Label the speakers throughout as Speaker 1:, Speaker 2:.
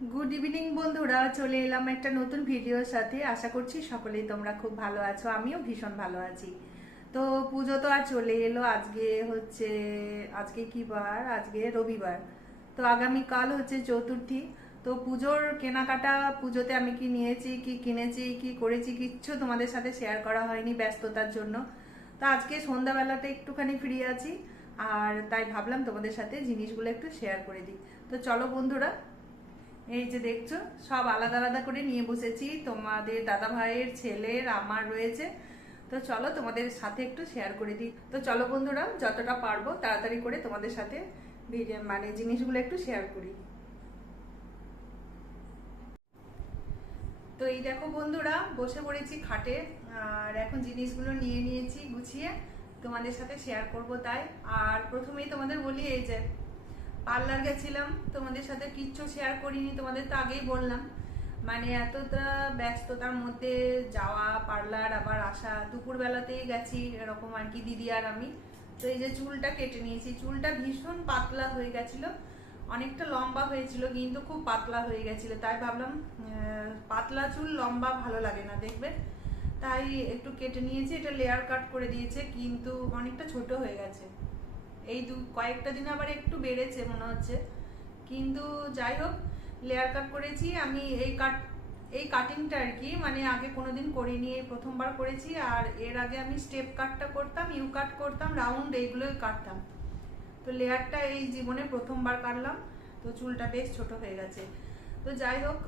Speaker 1: Good evening বন্ধুরা। চলে এলাম একটা নতুন ভিডিওর সাথে। আশা করছি সকলেই তোমরা খুব ভালো আছো। আমিও ভীষণ ভালো আছি। তো পুজো তো আর চলে এলো। আজকে হচ্ছে, আজকে কি বার? আজকে রবিবার। তো আগামীকাল হচ্ছে চতুর্থী। তো পুজোর কেনাকাটা পুজোতে আমি কি নিয়েছি, কি কিনেছি, কি করেছি কিচ্ছু তোমাদের সাথে শেয়ার করা হয়নি ব্যস্ততার জন্য। তো আজকে সন্ধ্যাবেলাটা একটুখানি ফ্রি আছি। আর তাই ভাবলাম তোমাদের সাথে জিনিসগুলো একটু শেয়ার করে দিই। তো চলো বন্ধুরা এই যে দেখছ, সব আলাদা আলাদা করে নিয়ে বসেছি। তোমাদের দাদা ভাইয়ের ছেলের, আমার রয়েছে। তো চলো তোমাদের সাথে একটু শেয়ার করে দিই। তো চলো বন্ধুরা, যতটা পারব তাড়াতাড়ি করে তোমাদের সাথে মানে জিনিসগুলো একটু শেয়ার করি। তো এই দেখো বন্ধুরা, বসে পড়েছি খাটে। আর এখন জিনিসগুলো নিয়ে নিয়েছি গুছিয়ে। তোমাদের সাথে শেয়ার করব তাই। আর প্রথমেই তোমাদের বলি, এই যে পার্লার গেছিলাম, তোমাদের সাথে কিচ্ছু শেয়ার করিনি, তোমাদের তো আগেই বললাম। মানে এতটা ব্যস্ততার মধ্যে যাওয়া, পার্লার, আবার আসা, দুপুরবেলাতেই গেছি, এরকম আর কি দিদি আর আমি। তো এই যে চুলটা কেটে নিয়েছি, চুলটা ভীষণ পাতলা হয়ে গেছিল। অনেকটা লম্বা হয়েছিল, কিন্তু খুব পাতলা হয়ে গেছিল। তাই ভাবলাম পাতলা চুল, লম্বা ভালো লাগে না, দেখবে? তাই একটু কেটে নিয়েছি, এটা লেয়ার কাট করে দিয়েছে, কিন্তু অনেকটা ছোট হয়ে গেছে। এই দু, কয়েকটা দিন আবার একটু বেড়েছে মনে হচ্ছে। কিন্তু যাই হোক লেয়ার কাট করেছি। আমি এই কাট এই কাটিংটা আর কি মানে আগে কোনো দিন করিনি, এই প্রথমবার করেছি। আর এর আগে আমি স্টেপ কাটটা করতাম ইউ কাট করতাম রাউন্ড এইগুলোই কাটতাম। তো লেয়ারটা এই জীবনে প্রথমবার কাটলাম। তো চুলটা বেশ ছোট হয়ে গেছে। তো যাই হোক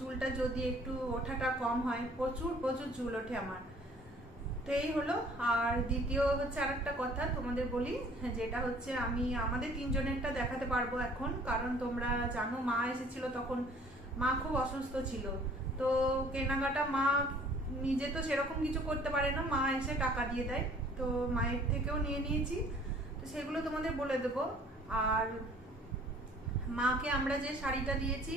Speaker 1: চুলটা যদি একটু ওঠাটা কম হয়, প্রচুর প্রচুর চুল ওঠে আমার। তো এই হলো। আর দ্বিতীয় হচ্ছে আরেকটা কথা তোমাদের বলি, যেটা হচ্ছে আমি আমাদের তিনজনেরটা দেখাতে পারব এখন, কারণ তোমরা জানো মা এসেছিল তখন মা খুব অসুস্থ ছিল। তো কেনাকাটা মা নিজে তো সেরকম কিছু করতে পারে না, মা এসে টাকা দিয়ে দেয়। তো মায়ের থেকেও নিয়ে নিয়েছি। তো সেগুলো তোমাদের বলে দেবো। আর মাকে আমরা যে শাড়িটা দিয়েছি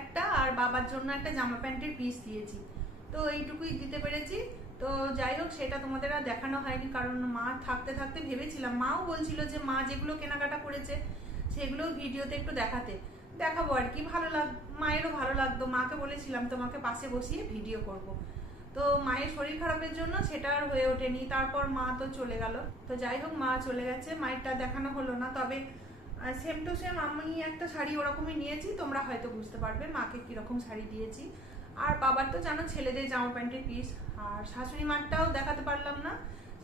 Speaker 1: একটা, আর বাবার জন্য একটা জামা প্যান্টের পিস দিয়েছি। তো এইটুকুই দিতে পেরেছি। তো যাই হোক, সেটা তোমাদের আর দেখানো হয়নি, কারণ মা থাকতে থাকতে ভেবেছিলাম, মাও বলছিল যে মা যেগুলো কেনাকাটা করেছে, সেগুলো ভিডিওতে একটু দেখাতে। দেখাবো আর কি, ভালো লাগ, মায়েরও ভালো লাগতো, মাকে বলেছিলাম তোমাকে পাশে বসিয়ে ভিডিও করব। তো মায়ের শরীর খারাপের জন্য সেটা আর হয়ে ওঠেনি, তারপর মা তো চলে গেল। তো যাই হোক, মা চলে গেছে, মায়েরটা দেখানো হলো না, তবে সেম টু সেম আমি একটা শাড়ি ওরকমই নিয়েছি, তোমরা হয়তো বুঝতে পারবে মাকে কীরকম শাড়ি দিয়েছি। আর বাবার তো জানো ছেলেদের জামা প্যান্টের পিস আর শাশুড়ি মারটাও দেখাতে পারলাম না।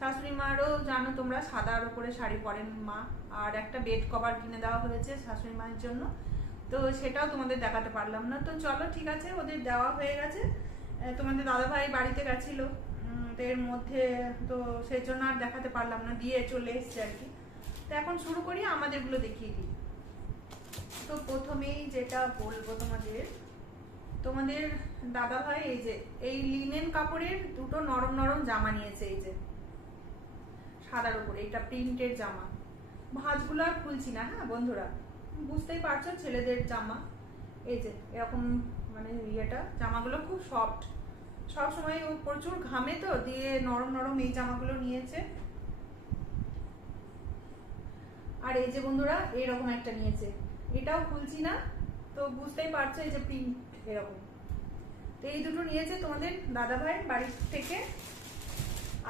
Speaker 1: শাশুড়ি মারও জানো তোমরা সাদার উপরে শাড়ি পরেন মা, আর একটা বেড কভার কিনে দেওয়া হয়েছে শাশুড়ি মায়ের জন্য। তো সেটাও তোমাদের দেখাতে পারলাম না। তো চলো ঠিক আছে, ওদের দেওয়া হয়ে গেছে। তোমাদের দাদাভাই বাড়িতে গেছিল। তো এর মধ্যে তো সেই জন্য আর দেখাতে পারলাম না, দিয়ে চলে এসছে আর কি। তো এখন শুরু করি, আমাদেরগুলো দেখিয়ে দিই। তো প্রথমেই যেটা বলব তোমাদের তোমাদের দাদা ভাই, এই যে, এই লিনেন কাপড়ের দুটো নরম নরম জামা নিয়েছে, এই যে। সাদার উপরে এটা প্রিন্টের জামা। ভাঁজগুলো আর খুলছি না হ্যাঁ বন্ধুরা? বুঝতেই পারছ, ছেলেদের জামা। এই যে, এরকম মানে ইয়েটা, জামাগুলো খুব সফট সব সময় ও প্রচুর ঘামে তো, দিয়ে নরম নরম এই জামাগুলো নিয়েছে। আর এই যে, বন্ধুরা, এরকম একটা নিয়েছে। এটাও খুলছি না, তো বুঝতেই পারছ, এই যে, প্রিন্ট এরকম। তো এই দুটো নিয়েছে তোমাদের দাদা ভাই বাড়ি থেকে।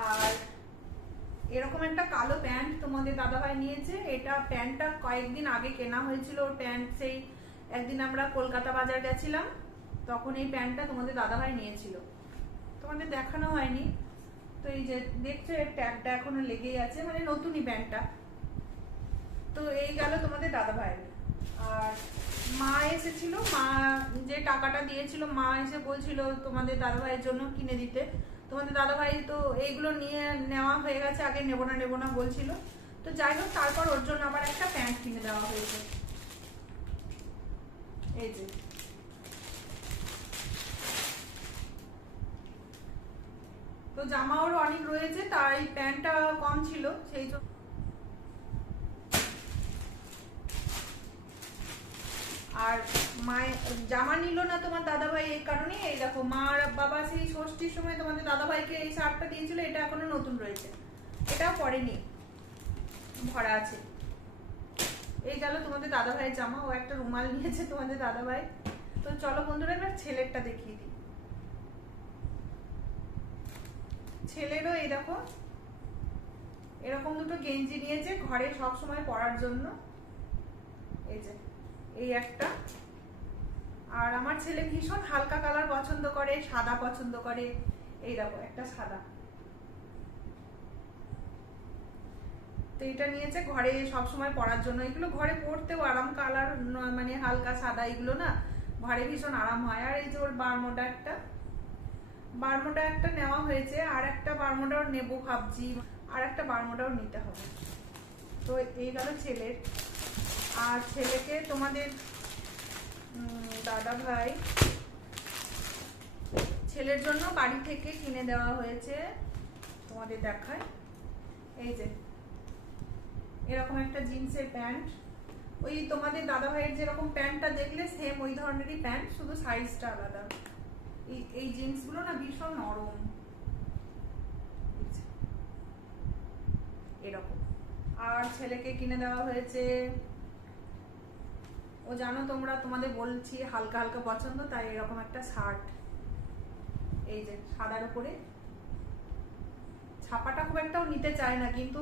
Speaker 1: আর এরকম একটা কালো প্যান্ট তোমাদের দাদা ভাই নিয়েছে। এটা প্যান্টটা কয়েকদিন আগে কেনা হয়েছিল ওর প্যান্ট, সেই একদিন আমরা কলকাতা বাজার গেছিলাম, তখন এই প্যান্টটা তোমাদের দাদা ভাই নিয়েছিল। তোমাদের দেখানো হয়নি। তো এই যে দেখছ, এর ট্যাগটা এখনও লেগেই আছে মানে নতুনই প্যান্টটা। তো এই গেল তোমাদের দাদা ভাইয়ের আর মা এসেছিল, মা যে টাকাটা দিয়েছিল, মা এসে বলছিল তোমাদের দাদা ভাইয়ের জন্য কিনে দিতে। তোমাদের দাদা ভাই তো এইগুলো নিয়ে নেওয়া হয়ে গেছে, আগে নেব না নেব না বলছিল। তো যাই হোক, তারপর ওর জন্য আবার একটা প্যান্ট কিনে দেওয়া হয়েছে। এই যে। তো জামা ওর অনেক রয়েছে, তাই প্যান্টটা কম ছিল, সেই জন্য আর মায়ের জামা নিল না তোমার দাদা ভাই এই কারণে এই দেখো মা আর বাবা সেই ষষ্ঠীর সময় তোমাদের দাদা ভাইকে এই শার্টটা দিয়েছিল, এটা এখনও নতুন রয়েছে। এটাও পরেনি, ভরা আছে। এই গেল তোমাদের দাদা ভাইয়ের জামা, ও একটা রুমাল নিয়েছে তোমাদের দাদা ভাই তো চলো বন্ধুরা, এবার ছেলেরটা দেখিয়ে দিই। ছেলেরও এই দেখো, এরকম দুটো গেঞ্জি নিয়েছে, ঘরে সব সময় পরার জন্য। এই যে এই একটা। আর আমার ছেলে ভীষণ হালকা কালার পছন্দ করে, সাদা পছন্দ করে। এই দেখো, একটা সাদা। তো এটা নিয়েছে ঘরে সব সময় পরার জন্য। এগুলো ঘরে পরতেও আরাম কালার মানে হালকা সাদা এগুলো না, ঘরে ভীষণ আরাম হয়। আর এই যে ওর বারমোটা একটা। বারমোটা একটা নেওয়া হয়েছে, আর একটা বারমোটাও নেব ভাবছি। আর একটা বারমোটাও নিতে হবে। তো এই গেল ছেলের। আর ছেলেকে তোমাদের দাদা ভাই, ছেলের জন্য বাড়ি থেকে কিনে দেওয়া হয়েছে, তোমাদের দেখায়। এই যে, এরকম একটা জিন্সের প্যান্ট। ওই তোমাদের দাদা ভাইয়ের যেরকম প্যান্টটা দেখলে সেম ওই ধরনেরই প্যান্ট, শুধু সাইজটা আলাদা। এই এই জিন্সগুলো না ভীষণ নরম। এরকম। আর ছেলেকে কিনে দেওয়া হয়েছে ও জানো তোমরা, তোমাদের বলছি হালকা হালকা পছন্দ, তাই এরকম একটা শার্ট। এই যে, সাদার উপরে। ছাপাটা খুব একটাও নিতে চায় না, কিন্তু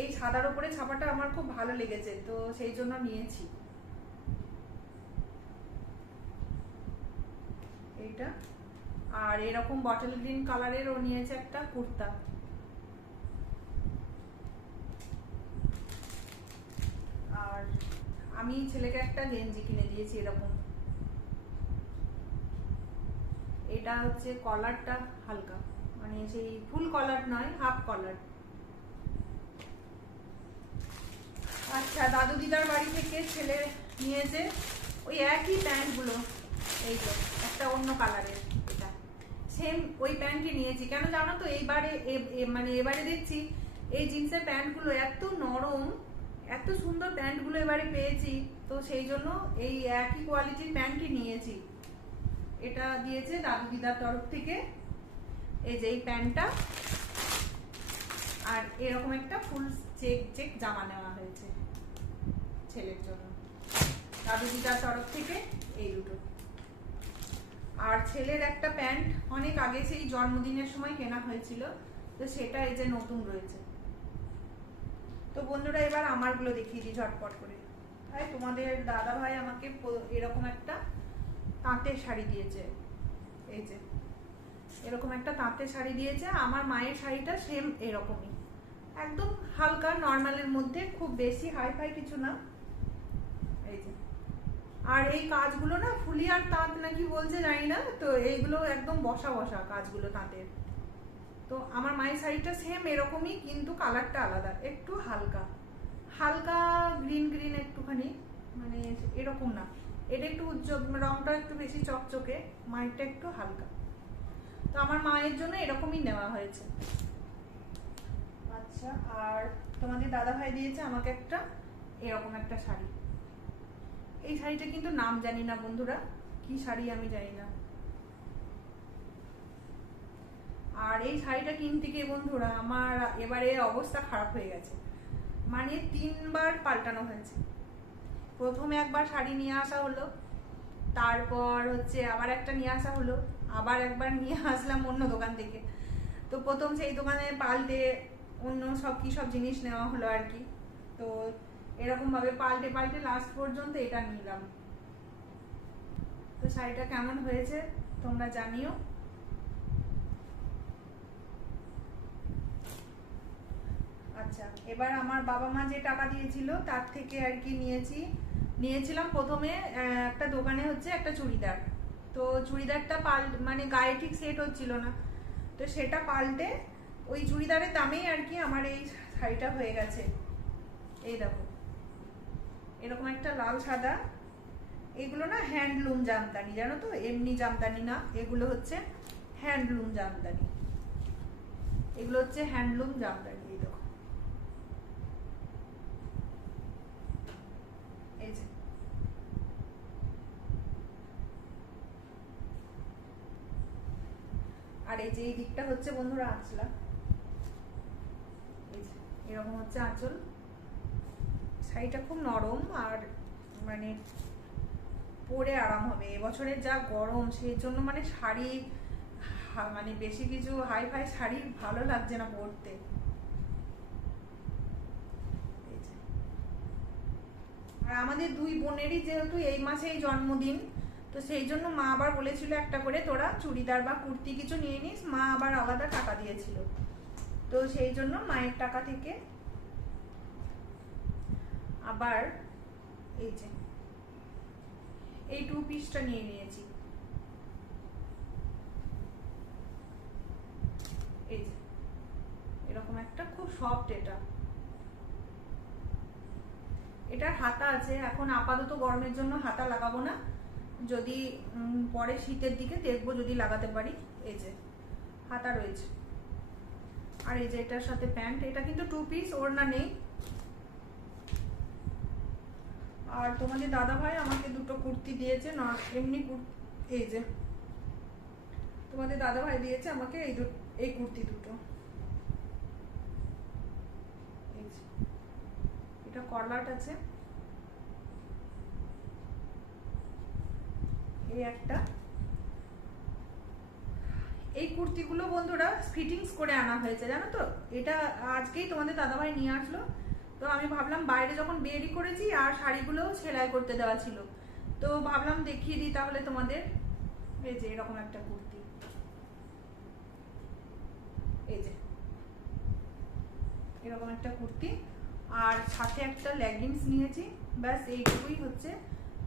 Speaker 1: এই সাদার উপরে ছাপাটা আমার খুব ভালো লেগেছে, তো সেই জন্য নিয়েছি। এইটা। আর এরকম বটল গ্রিন কালারের ও নিয়েছে একটা কুর্তা। আর আমি ছেলেকে একটা গেঞ্জি কিনে দিয়েছি এরকম। এটা হচ্ছে কলারটা হালকা। মানে সেই ফুল কলার নয়, হাফ কলার। আচ্ছা দাদু দিদার বাড়ি থেকে ছেলে নিয়েছে ওই একই প্যান্টগুলো। এই তো একটা অন্য কালারের এটা। সেম ওই প্যান্টই নিয়েছি। কেন জানো তো, এইবারে মানে এবারে দেখছি এই জিন্সের প্যান্টগুলো এত নরম এত সুন্দর প্যান্টগুলো এবারে পেয়েছি, তো সেই জন্য এই একই কোয়ালিটির প্যান্টই নিয়েছি। এটা দিয়েছে দাদু দিদার তরফ থেকে। এই যে এই প্যান্টটা। আর এরকম একটা ফুল চেক চেক জামা নেওয়া হয়েছে ছেলের জন্য। দাদু দিদার তরফ থেকে এই দুটো। আর ছেলের একটা প্যান্ট অনেক আগে সেই জন্মদিনের সময় কেনা হয়েছিল, তো সেটা এই যে নতুন রয়েছে। তো বন্ধুরা, এবার আমারগুলো দেখিয়ে দিই ঝটপট করে। তাই তোমাদের দাদা ভাই আমাকে এরকম একটা তাঁতের শাড়ি দিয়েছে। এই যে, এরকম একটা তাঁতের শাড়ি দিয়েছে, আমার মায়ের শাড়িটা সেম এরকমই। একদম হালকা, নর্মালের মধ্যে, খুব বেশি হাই ফাই কিছু না। এই যে, আর এই কাজগুলো না ফুলি আর তাঁত নাকি বলছে জানি না, তো এইগুলো একদম বসা বসা কাজগুলো তাঁতের। তো আমার মায়ের শাড়িটা সেম এরকমই, কিন্তু কালারটা আলাদা, একটু হালকা। হালকা গ্রিন গ্রিন একটুখানি মানে এরকম না। এটা একটু উজ্জ্বল রংটা একটু বেশি চকচকে, মায়েরটা একটু হালকা। তো আমার মায়ের জন্য এরকমই নেওয়া হয়েছে। আচ্ছা আর তোমাদের দাদা ভাই দিয়েছে আমাকে একটা এরকম একটা শাড়ি। এই শাড়িটা কিন্তু নাম জানি না বন্ধুরা, কি শাড়ি আমি জানি না। আর এই শাড়িটা কিনতে গিয়ে বন্ধুরা আমার এবারে অবস্থা খারাপ হয়ে গেছে। মানে তিনবার পাল্টানো হয়েছে। প্রথমে একবার শাড়ি নিয়ে আসা হলো, তারপর হচ্ছে আবার একটা নিয়ে আসা হলো, আবার একবার নিয়ে আসলাম অন্য দোকান থেকে। তো প্রথম সেই দোকানে পাল্টে অন্য সব কি সব জিনিস নেওয়া হলো আর কি। তো এরকমভাবে পাল্টে পাল্টে লাস্ট পর্যন্ত এটা নিলাম। তো শাড়িটা কেমন হয়েছে তোমরা জানিও। আচ্ছা এবার আমার বাবা মা যে টাকা দিয়েছিল তার থেকে আর কি নিয়েছি। নিয়েছিলাম প্রথমে একটা দোকানে হচ্ছে একটা চুড়িদার। তো চুড়িদারটা পাল মানে গায়ে ঠিক সেট হচ্ছিল না। তো সেটা পাল্টে ওই চুড়িদারের দামেই আর কি আমার এই শাড়িটা হয়ে গেছে। এই দেখো। এরকম একটা লাল সাদা। এগুলো না হ্যান্ডলুম জামদানি, জানো তো? এমনি জামদানি না, এগুলো হচ্ছে হ্যান্ডলুম জামদানি। এগুলো হচ্ছে হ্যান্ডলুম জামদানি, এই দেখো। এই আর এই যে এই দিকটা হচ্ছে বন্ধুরা আঁচলা এরকম হচ্ছে আঁচল। শাড়িটা খুব নরম আর মানে পরে আরাম হবে। এবছরের যা গরম, সেই জন্য মানে শাড়ি মানে বেশি কিছু হাই ফাই শাড়ি ভালো লাগছে না পরতে এই যে। আর আমাদের দুই বোনেরই যেহেতু এই মাসেই জন্মদিন, তো সেই জন্য মা আবার বলেছিল একটা করে তোরা চুড়িদার বা কুর্তি কিছু নিয়ে নিস, মা আবার আলাদা টাকা দিয়েছিল। তো সেই জন্য মায়ের টাকা থেকে আবার এই যে, এই টু পিসটা নিয়ে নিয়েছি। এই যে, এরকম একটা খুব সফট এটা। এটার হাতা আছে, এখন আপাতত গরমের জন্য হাতা লাগাবো না। যদি পরে শীতের দিকে দেখব যদি লাগাতে পারি। এই যে, হাতা রয়েছে। আর এই যে এটার সাথে প্যান্ট, এটা কিন্তু টু পিস ওড়না নেই। আর তোমাদের দাদা ভাই আমাকে দুটো কুর্তি দিয়েছে, না, এমনি এই যে, তোমাদের দাদা ভাই দিয়েছে আমাকে এই এই কুর্তি দুটো এই যে। এটা কলাট আছে। এই একটা। এই কুর্তিগুলো বন্ধুরা ফিটিংস করে আনা হয়েছে, জানো তো? এটা আজকেই তোমাদের দাদাভাই নিয়ে আসলো। তো আমি ভাবলাম বাইরে যখন বেরি করেছি, আর শাড়িগুলোও সেলাই করতে দেওয়া ছিল। তো ভাবলাম দেখিয়ে দিই তাহলে তোমাদের। এই যে এরকম একটা কুর্তি। এই যে। এরকম একটা কুর্তি। আর সাথে একটা লেগিংস নিয়েছি। ব্যাস, এইটুকুই হচ্ছে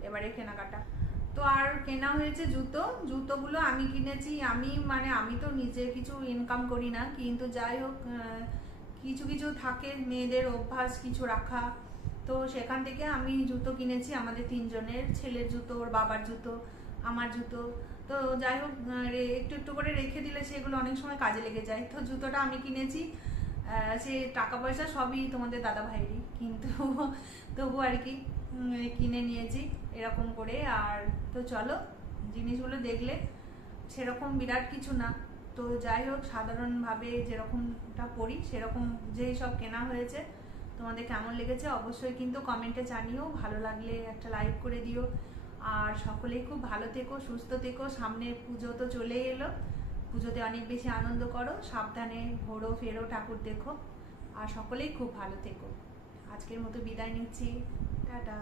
Speaker 1: এবারে কেনাকাটা। তো আর কেনা হয়েছে জুতো। জুতোগুলো আমি কিনেছি। আমি মানে আমি তো নিজে কিছু ইনকাম করি না। কিন্তু যাই হোক কিছু কিছু থাকে মেয়েদের অভ্যাস, কিছু রাখা। তো সেখান থেকে আমি জুতো কিনেছি আমাদের তিনজনের। ছেলের জুতো, ওর বাবার জুতো, আমার জুতো। তো যাই হোক একটু একটু করে রেখে দিলে সেগুলো অনেক সময় কাজে লেগে যায়। তো জুতোটা আমি কিনেছি। সে টাকা পয়সা সবই তোমাদের দাদা ভাইয়েরই কিন্তু তবু আর কি কিনে নিয়েছি এরকম করে। আর তো চলো, জিনিসগুলো দেখলে সেরকম বিরাট কিছু না। তো যাই হোক, সাধারণভাবে যেরকমটা পড়ি, সেরকম যেই সব কেনা হয়েছে, তোমাদের কেমন লেগেছে অবশ্যই কিন্তু কমেন্টে জানিও। ভালো লাগলে একটা লাইক করে দিও। আর সকলেই খুব ভালো থেকো, সুস্থ থেকো। সামনে পুজো তো চলেই এলো। পুজোতে অনেক বেশি আনন্দ করো, সাবধানে ঘোরো, ফেরো, ঠাকুর দেখো। আর সকলেই খুব ভালো থেকো। আজকের মতো বিদায় নিচ্ছি। টাটা।